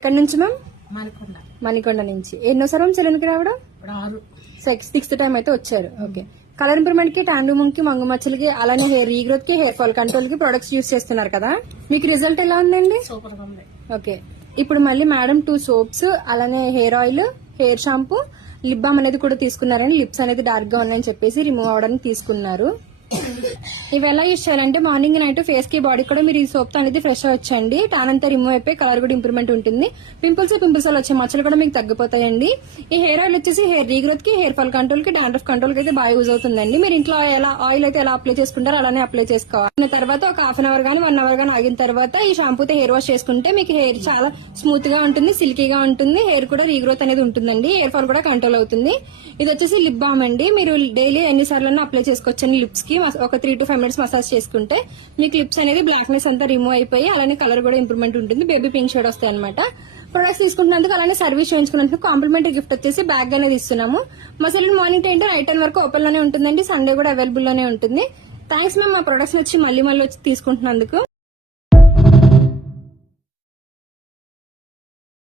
ఎక్కడి నుంచి మ్యామ్? మణికొండ నుంచి. ఎన్నోసారి సెలూన్ కి రావడం? 6th టైం అయితే వచ్చారు. ఓకే. కలర్ ఇంప్రూవ్మెంట్ కి, టాన్ రిమూవ్ కి, మంగు మచ్చలకి, అలానే హెయిర్ రీగ్రోత్ కి, హెయిర్ ఫాల్ కంట్రోల్ కి ప్రొడక్ట్స్ యూజ్ చేస్తున్నారు కదా, మీకు రిజల్ట్ ఎలా ఉందండి? సూపర్ గా ఉంది. ఓకే. ఇప్పుడు మళ్ళీ మేడం 2 సోప్స్, అలానే hair oil, hair shampoo, lip balm అనేది కూడా తీసుకున్నారని, లిప్స్ అనేది డార్క్ గా ఉన్నాయని చెప్పేసి రిమూవ్ అవడానికి తీసుకున్నారు. ఇవి ఎలా యూజ్ చేయాలంటే మార్నింగ్ నైట్ ఫేస్ కి, బాడీ కూడా మీరు ఈ సోప్ తో అనేది ఫ్రెష్ వచ్చండి. టాన్ అంతా రిమూవ్ అయిపోయి కలర్ కూడా ఇంప్రూవ్మెంట్ ఉంటుంది. పింపుల్స్ వల్ల వచ్చే మచ్చలు కూడా మీకు తగ్గిపోతాయండి. ఈ హెయిర్ ఆయిల్ వచ్చేసి హెయిర్ రీగ్రోత్ కి, హెయిర్ ఫాల్ కంట్రోల్ కి, డాండ్రఫ్ కంట్రోల్ కి అయితే బాగా యూజ్ అవుతుందండి. మీరు ఇంట్లో ఆయిల్ అయితే ఎలా అప్లై చేసుకుంటారో అలానే అప్లై చేసుకోవాలి. తర్వాత ఒక హాఫ్ అన్ అవర్ గానీ 1 అవర్ గానీ ఆగిన తర్వాత ఈ షాంపూతో హెయిర్ వాష్ చేసుకుంటే మీకు హెయిర్ చాలా స్మూత్ గా ఉంటుంది, సిల్కీగా ఉంటుంది. హెయిర్ కూడా రీగ్రోత్ అనేది ఉంటుందండి. హెయిర్ ఫాల్ కూడా కంట్రోల్ అవుతుంది. ఇది వచ్చేసి లిప్ బామ్ అండి. మీరు డైలీ ఎన్నిసార్లు అప్లై చేసుకోవచ్చండి. లిప్స్ కి ఒక 3 to 5 minutes మసాజ్ చేసుకుంటే మీకు లిప్స్ అనేది బ్లాక్నెస్ అంతా రిమూవ్ అయిపోయి అలానే కలర్ కూడా ఇంప్రూవ్మెంట్ ఉంటుంది. బేబీ పింక్ షేడ్ వస్తాయి అనమాట. ప్రొడక్ట్స్ తీసుకుంటున్నందుకు అలానే సర్వీస్ చేయించుకున్నందుకు కాంప్లిమెంటరీ గిఫ్ట్ వచ్చేసి బ్యాగ్ అనేది ఇస్తున్నాము. మా సెలూన్ మార్నింగ్ 10 to night 10 వరకు ఓపెన్ లోనే ఉంటుందండి. సండే కూడా అవైలబుల్ లోనే ఉంటుంది. థ్యాంక్స్ మ్యామ్, మా ప్రొడక్ట్స్ వచ్చి మళ్ళీ వచ్చి తీసుకుంటున్నందుకు.